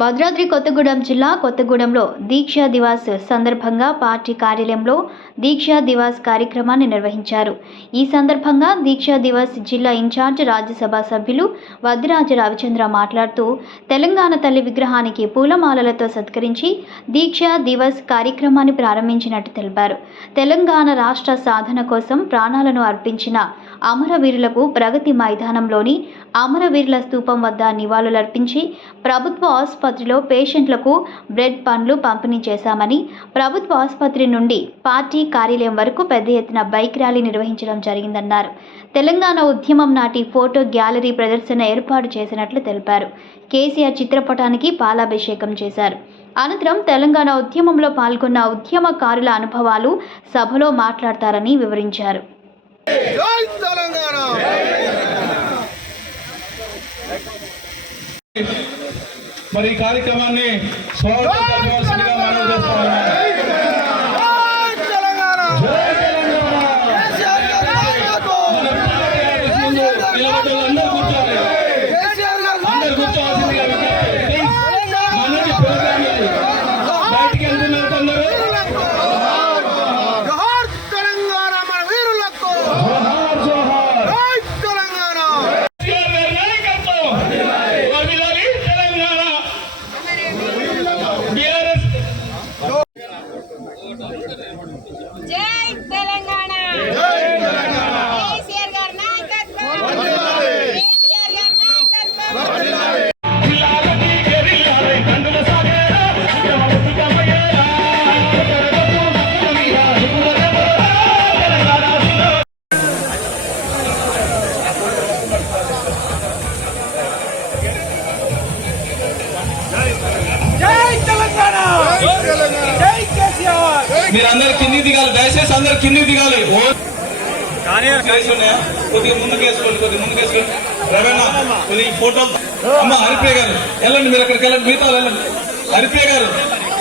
Bhadradri Kothagudem జిల్లా కొత్తగూడెంలో దీక్షా దివాస్ సందర్భంగా పార్టీ కార్యాలయంలో దీక్షా దివాస్ కార్యక్రమాన్ని నిర్వహించారు. ఈ సందర్భంగా దీక్షా దివాస్ జిల్లా ఇన్ఛార్జ్ రాజ్యసభ సభ్యులు వద్రాజ రవిచంద్ర మాట్లాడుతూ తెలంగాణ తల్లి విగ్రహానికి పూలమాలలతో సత్కరించి దీక్షా దివస్ కార్యక్రమాన్ని ప్రారంభించినట్టు తెలిపారు. తెలంగాణ రాష్ట్ర సాధన కోసం ప్రాణాలను అర్పించిన అమరవీరులకు ప్రగతి మైదానంలోని అమరవీరుల స్తూపం వద్ద నివాళులర్పించి ప్రభుత్వ ఆసుపత్రిలో పేషెంట్లకు బ్రెడ్ పండ్లు పంపిణీ చేశామని ప్రభుత్వ ఆసుపత్రి నుండి పార్టీ కార్యాలయం వరకు పెద్ద ఎత్తున బైక్ ర్యాలీ నిర్వహించడం జరిగిందన్నారు. తెలంగాణ ఉద్యమం నాటి ఫోటో గ్యాలరీ ప్రదర్శన ఏర్పాటు చేసినట్లు తెలిపారు. కేసీఆర్ చిత్రపటానికి పాలాభిషేకం చేశారు. అనంతరం తెలంగాణ ఉద్యమంలో పాల్గొన్న ఉద్యమకారుల అనుభవాలు సభలో మాట్లాడతారని వివరించారు. తెలంగాణ! మరి ఈ కార్యక్రమాన్ని స్వాగతం మీరందరూ కింది దిగాలి. దయచేసి అందరు కింది దిగాలి? కొద్దిగా ముందుకు వేసుకోండి కొద్దిగా ముందుకు వేసుకోండి. రవేణ కొద్దిగా ఈ ఫోటోలు అమ్మ హరిప్రియ గారు వెళ్ళండి మీరు అక్కడికి వెళ్ళండి మిగతా వాళ్ళు వెళ్ళండి. హరిప్రియ గారు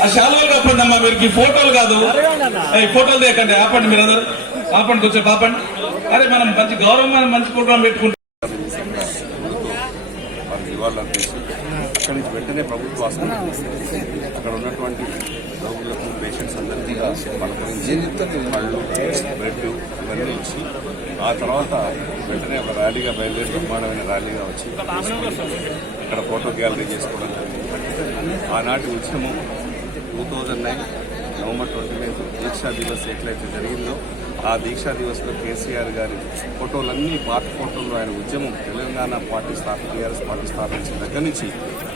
ఆ శాలువలు కప్పండి అమ్మా మీరు ఈ ఫోటోలు కాదు. ఈ ఫోటోలు తీయకండి ఆపండి మీరు అందరు ఆపండి కొంచెం ఆపండి. అరే మనం మంచి గౌరవమైన మంచి ప్రోగ్రాం పెట్టుకుంటాం. అక్కడి నుంచి వెంటనే ప్రభుత్వ ఆసుపత్రి అక్కడ ఉన్నటువంటి రోగులకు పేషెంట్స్ అందరికీ పలకరించి పళ్ళు బ్రెడ్ ఇవన్నీ ఇచ్చి ఆ తర్వాత వెంటనే ఒక ర్యాలీగా బయలుదేరి బ్రహ్మాండమైన ర్యాలీగా వచ్చి ఇక్కడ ఫోటో గ్యాలరీ చేసుకోవడం జరిగింది. ఆనాటి ఉద్యమం two thousand nine November twenty ninth Deeksha Divas ఎట్లయితే జరిగిందో ఆ దీక్షా దివస్లో కేసీఆర్ గారి ఫోటోలన్నీ పాత ఫోటోలు ఆయన ఉద్యమం తెలంగాణ పార్టీ స్థాపన టీఆర్ఎస్ పార్టీ స్థాపించిన దగ్గర నుంచి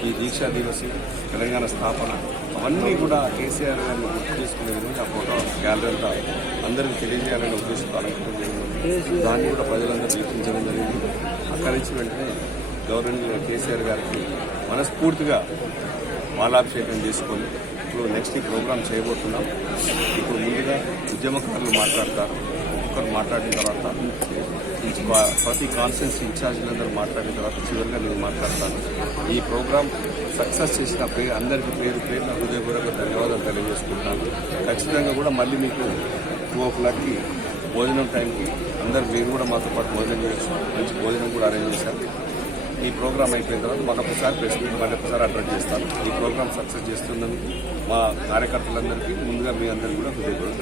ఈ దీక్షా దివస్ తెలంగాణ స్థాపన అవన్నీ కూడా కేసీఆర్ గారిని గుర్తు చేసుకునే విధంగా ఆ ఫోటో గ్యాలరీ అంతా అందరికీ తెలియజేయాలనే ఉద్దేశంతో అలంకరణ జరిగింది. దాన్ని కూడా ప్రజలందరూ వీక్షించడం జరిగింది. అక్కడి నుంచి వెంటనే గవర్నర్ కేసీఆర్ గారికి మనస్ఫూర్తిగా మాలాభిషేకం చేసుకొని ఇప్పుడు నెక్స్ట్ ఈ ప్రోగ్రాం చేయబోతున్నాం. ఇప్పుడు ముందుగా ఉద్యమకారులు మాట్లాడతారు. ఒక్కొక్కరు మాట్లాడిన తర్వాత ప్రతి కాన్ఫరెన్స్ ఇన్ఛార్జీలందరూ మాట్లాడిన తర్వాత చివరిగా నేను మాట్లాడతాను. ఈ ప్రోగ్రామ్ సక్సెస్ చేసిన పేరు అందరికీ పేరు పేరున హృదయపూర్వక ధన్యవాదాలు తెలియజేసుకుంటున్నాను ఖచ్చితంగా కూడా మళ్ళీ మీకు టూ ఓ క్లాక్కి భోజనం టైంకి అందరు మీరు కూడా మాతో పాటు భోజనం చేయొచ్చు. మంచి భోజనం కూడా అరేంజ్ చేశారు. ఈ ప్రోగ్రామ్ అయిపోయిన తర్వాత మరొకసారి ప్రెస్ మీట్ మరొకసారి అడ్రస్ చేస్తాను. ఈ ప్రోగ్రామ్ సక్సెస్ చేస్తున్నందుకు మా కార్యకర్తలందరికీ ముందుగా మీ అందరికీ కూడా హృదయపూర్వక